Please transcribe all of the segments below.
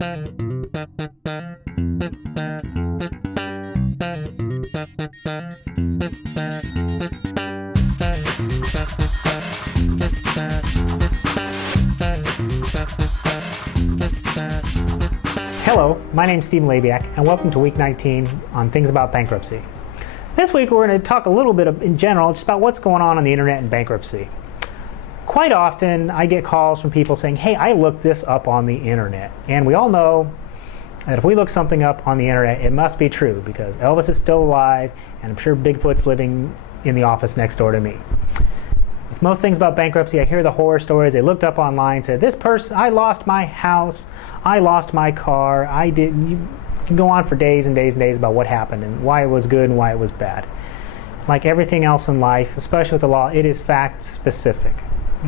Hello, my name is Stephen Labiak, and welcome to week 19 on Things About Bankruptcy. This week we're going to talk a little bit in general just about what's going on the internet in bankruptcy. Quite often I get calls from people saying, hey, I looked this up on the internet. And we all know that if we look something up on the internet, it must be true because Elvis is still alive and I'm sure Bigfoot's living in the office next door to me. With most things about bankruptcy, I hear the horror stories. They looked up online, said, this person, I lost my house, I lost my car, you can go on for days and days and days about what happened and why it was good and why it was bad. Like everything else in life, especially with the law, it is fact specific.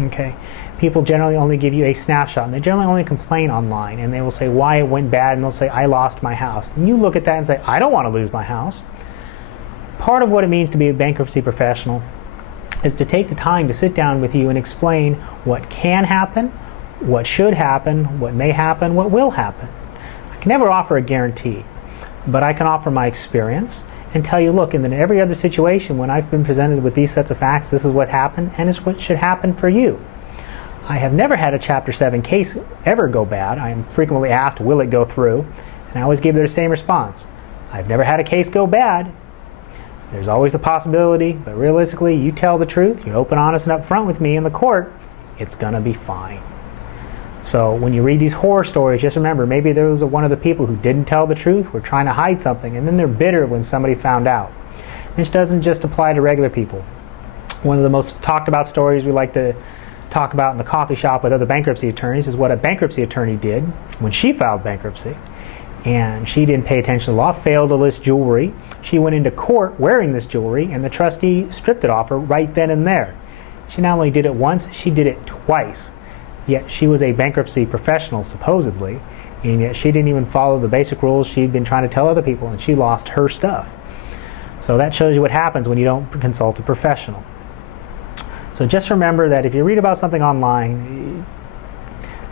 Okay? People generally only give you a snapshot, and they generally only complain online, and they will say why it went bad, and they'll say, I lost my house. And you look at that and say, I don't want to lose my house. Part of what it means to be a bankruptcy professional is to take the time to sit down with you and explain what can happen, what should happen, what may happen, what will happen. I can never offer a guarantee, but I can offer my experience and tell you, look, in every other situation when I've been presented with these sets of facts, this is what happened and it's what should happen for you. I have never had a Chapter 7 case ever go bad. I am frequently asked, will it go through? And I always give the same response. I've never had a case go bad. There's always the possibility, but realistically, you tell the truth, you're open, honest, and upfront with me in the court, it's going to be fine. So when you read these horror stories, just remember, maybe there was one of the people who didn't tell the truth, were trying to hide something, and then they're bitter when somebody found out. This doesn't just apply to regular people. One of the most talked about stories we like to talk about in the coffee shop with other bankruptcy attorneys is what a bankruptcy attorney did when she filed bankruptcy. And she didn't pay attention to the law, failed to list jewelry. She went into court wearing this jewelry, and the trustee stripped it off her right then and there. She not only did it once, she did it twice. Yet she was a bankruptcy professional, supposedly, and yet she didn't even follow the basic rules she'd been trying to tell other people, and she lost her stuff. So that shows you what happens when you don't consult a professional. So just remember that if you read about something online,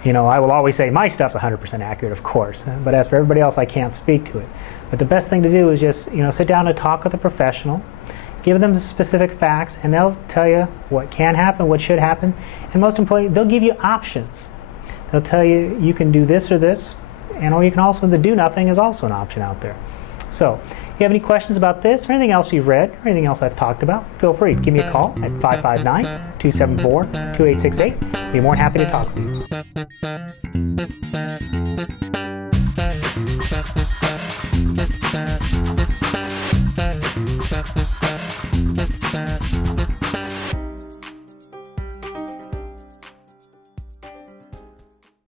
you know, I will always say my stuff's 100% accurate, of course, but as for everybody else, I can't speak to it. But the best thing to do is just, sit down and talk with a professional, give them the specific facts, and they'll tell you what can happen, what should happen, and most importantly, they'll give you options. They'll tell you you can do this or this, or you can also, the do nothing is also an option out there. So, if you have any questions about this or anything else you've read or anything else I've talked about, feel free to give me a call at 559-274-2868. I'll be more than happy to talk with you.